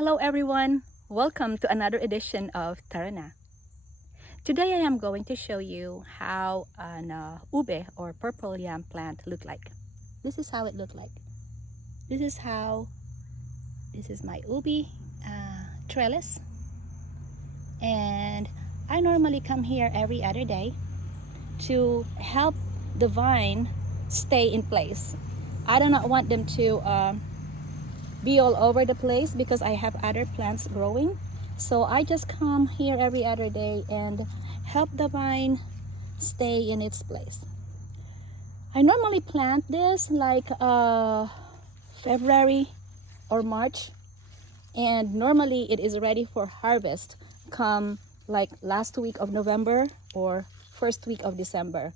Hello everyone! Welcome to another edition of Tara Na. Today I am going to show you how an ube or purple yam plant look like. This is how it looked like. This is my ube trellis, and I normally come here every other day to help the vine stay in place. I do not want them to be all over the place because I have other plants growing. So I just come here every other day and help the vine stay in its place. I normally plant this like February or March, and normally it is ready for harvest come like last week of November or first week of December.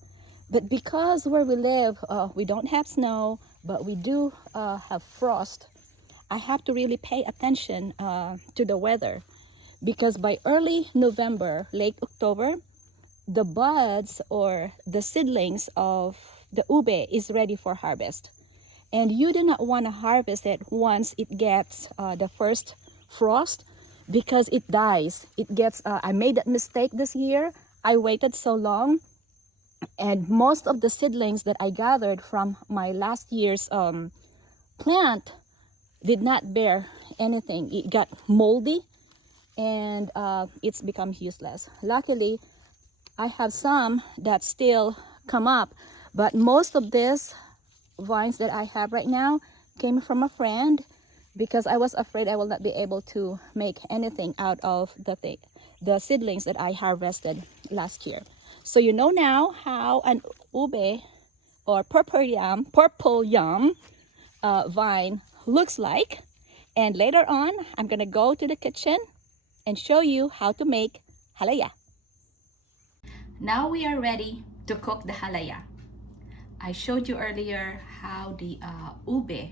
But because where we live, we don't have snow, but we do have frost. I have to really pay attention to the weather, because by early November, late October, the buds or the seedlings of the ube is ready for harvest. And you do not want to harvest it once it gets the first frost, because it dies. It gets, I made that mistake this year. I waited so long, and most of the seedlings that I gathered from my last year's plant did not bear anything. It got moldy and it's become useless. Luckily, I have some that still come up, but most of these vines that I have right now came from a friend, because I was afraid I will not be able to make anything out of the seedlings that I harvested last year. So you know now how an ube or purple yam vine looks like. And later on, I'm gonna go to the kitchen and show you how to make halaya. Now we are ready to cook the halaya. I showed you earlier how the ube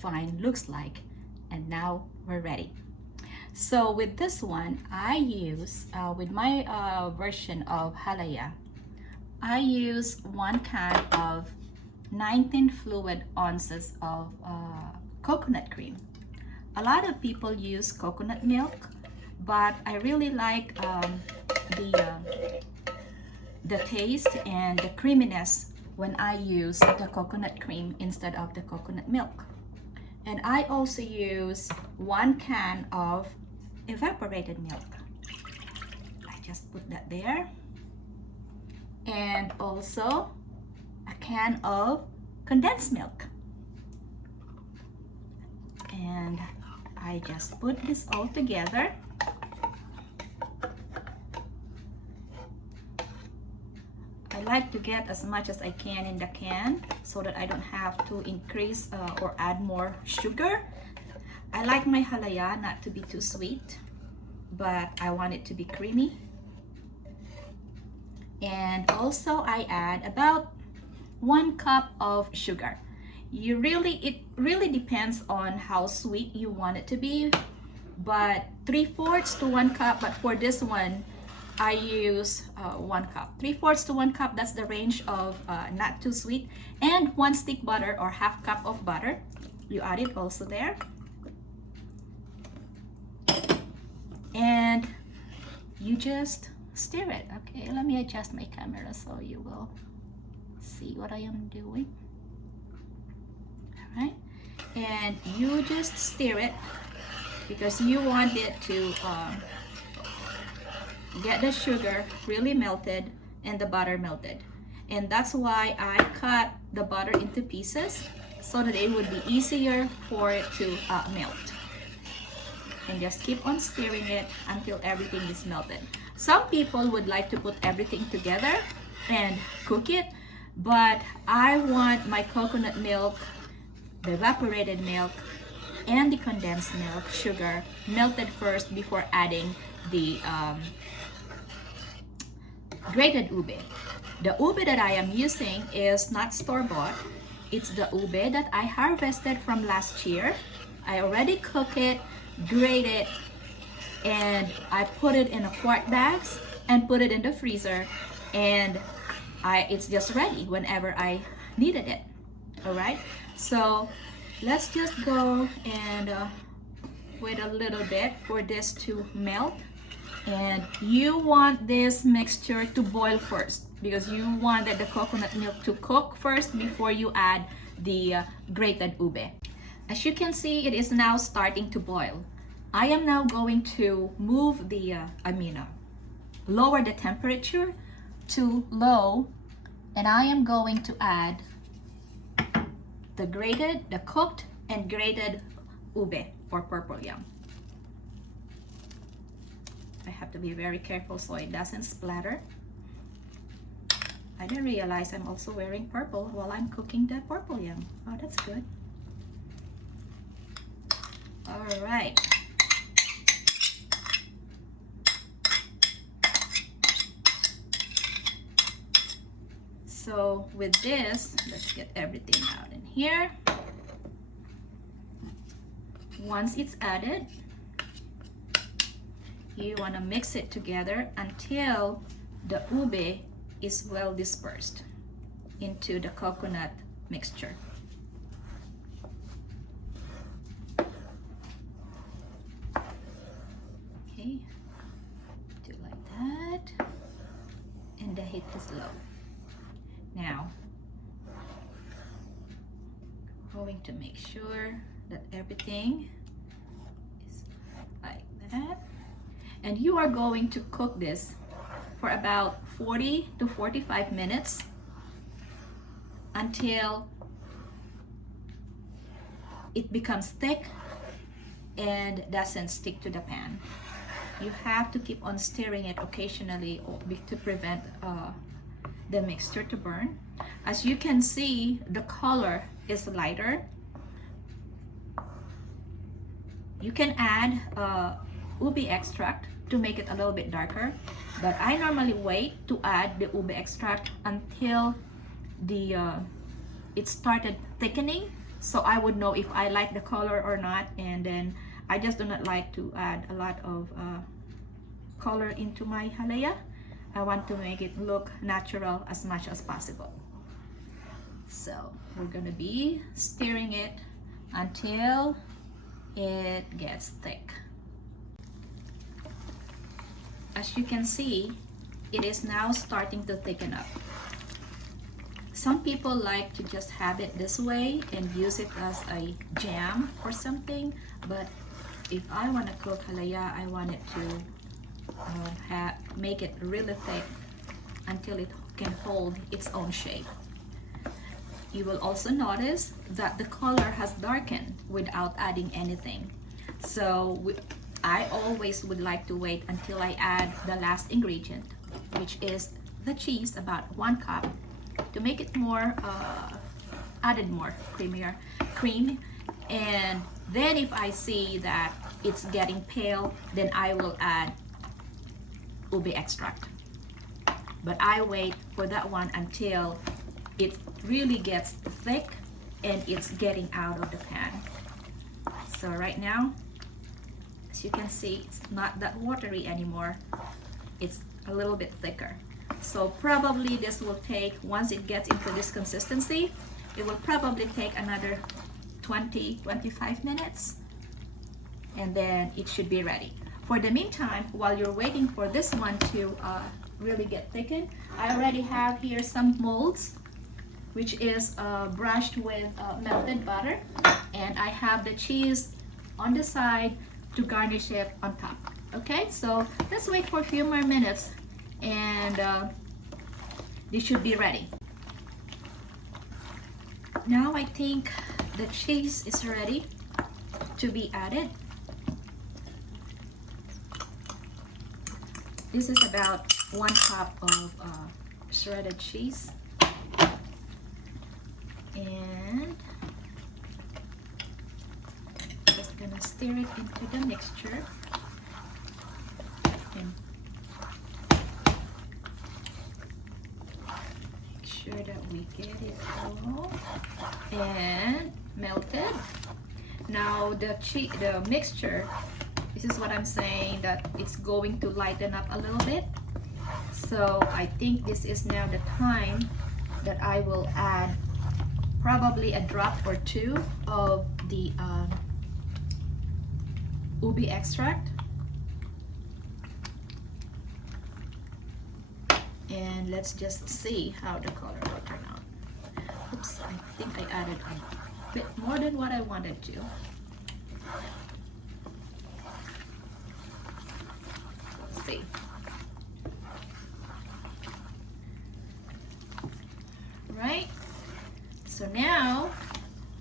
vine looks like, and now we're ready. So with this one, I use, with my version of halaya, I use 1 can of 19 fluid ounces of coconut cream. A lot of people use coconut milk, but I really like the taste and the creaminess when I use the coconut cream instead of the coconut milk. And I also use 1 can of evaporated milk. I just put that there. And also a can of condensed milk. And I just put this all together. I like to get as much as I can in the can so that I don't have to increase or add more sugar. I like my halaya not to be too sweet, but I want it to be creamy. And also I add about 1 cup of sugar. It really depends on how sweet you want it to be, but 3/4 to 1 cup. But for this one, I use 1 cup. 3/4 to 1 cup, that's the range of not too sweet. And 1 stick butter or 1/2 cup of butter. You add it also there. And you just stir it. Okay, let me adjust my camera so you will see what I am doing. All right, and you just stir it because you want it to get the sugar really melted and the butter melted. And that's why I cut the butter into pieces so that it would be easier for it to melt. And just keep on stirring it until everything is melted. Some people would like to put everything together and cook it, but I want my coconut milk, the evaporated milk, and the condensed milk sugar melted first before adding the grated ube. The ube that I am using is not store-bought. It's the ube that I harvested from last year. I already cooked it, grate it, and I put it in a quart bags and put it in the freezer, and it's just ready whenever I needed it. All right, so let's just go and wait a little bit for this to melt. And you want this mixture to boil first because you want the coconut milk to cook first before you add the grated ube. As you can see, it is now starting to boil. I am now going to move the, lower the temperature to low, and I am going to add the cooked and grated ube or purple yam. I have to be very careful so it doesn't splatter. I didn't realize I'm also wearing purple while I'm cooking the purple yam. Oh, that's good. All right. So with this, let's get everything out in here. Once it's added, you want to mix it together until the ube is well dispersed into the coconut mixture. Okay, do like that, and the heat is low. Now, going to make sure that everything is like that. And you are going to cook this for about 40 to 45 minutes until it becomes thick and doesn't stick to the pan. You have to keep on stirring it occasionally to prevent the mixture to burn. As you can see, the color is lighter. You can add ube extract to make it a little bit darker, but I normally wait to add the ube extract until it started thickening, so I would know if I like the color or not. And then I just do not like to add a lot of color into my halaya. I want to make it look natural as much as possible. So we're gonna be stirring it until it gets thick. As you can see, it is now starting to thicken up. Some people like to just have it this way and use it as a jam or something, but if I want to cook halaya, I want it to make it really thick until it can hold its own shape. You will also notice that the color has darkened without adding anything. So I always would like to wait until I add the last ingredient, which is the cheese, about 1 cup, to make it more, added more cream. And then if I see that it's getting pale, then I will add ube extract. But I wait for that one until it really gets thick and it's getting out of the pan. So right now, as you can see, it's not that watery anymore. It's a little bit thicker. So probably this will take, once it gets into this consistency, it will probably take another 20-25 minutes, and then it should be ready. For the meantime, while you're waiting for this one to really get thickened, I already have here some molds, which is brushed with melted butter, and I have the cheese on the side to garnish it on top. Okay, so let's wait for a few more minutes, and this should be ready. Now I think the cheese is ready to be added. This is about 1 cup of shredded cheese, and just gonna stir it into the mixture. And make sure that we get it all and melted. Now the mixture, this is what I'm saying, that it's going to lighten up a little bit. So I think this is now the time that I will add probably a drop or two of the ube extract. And let's just see how the color will turn out. Oops, I think I added a bit more than what I wanted to. Let's see. Right? So now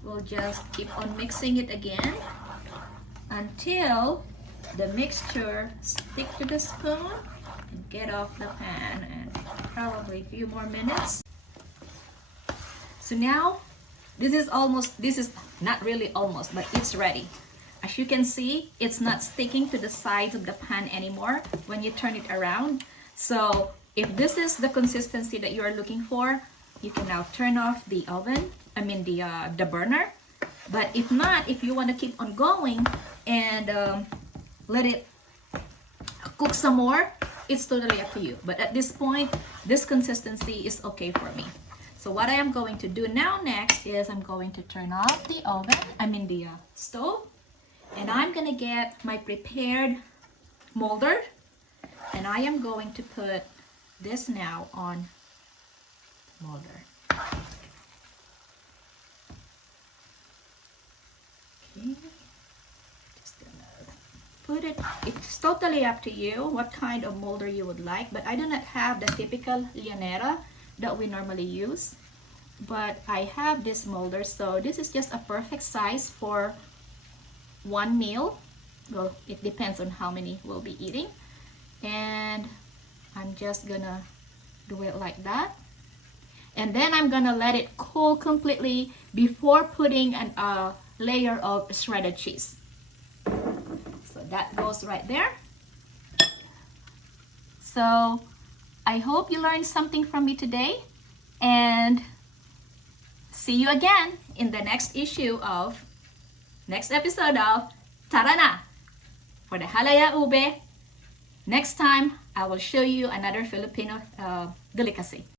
we'll just keep on mixing it again until the mixture stick to the spoon and get off the pan, and probably a few more minutes. So now this is not really almost, but it's ready. As you can see, it's not sticking to the sides of the pan anymore when you turn it around. So if this is the consistency that you are looking for, you can now turn off the oven, the burner. But if not, if you want to keep on going and let it cook some more, it's totally up to you. But at this point, this consistency is okay for me. So what I am going to do now next is I'm going to turn off the stove, and I'm gonna get my prepared molder, and I am going to put this now on molder. Okay, just gonna put it. It's totally up to you what kind of molder you would like, but I do not have the typical llanera that we normally use, but I have this molder, so this is just a perfect size for one meal. Well, it depends on how many we'll be eating, and I'm just gonna do it like that, and then I'm gonna let it cool completely before putting a layer of shredded cheese. So that goes right there. So I hope you learned something from me today, and see you again in the next episode of Tara na! For the Halaya Ube. Next time, I will show you another Filipino delicacy.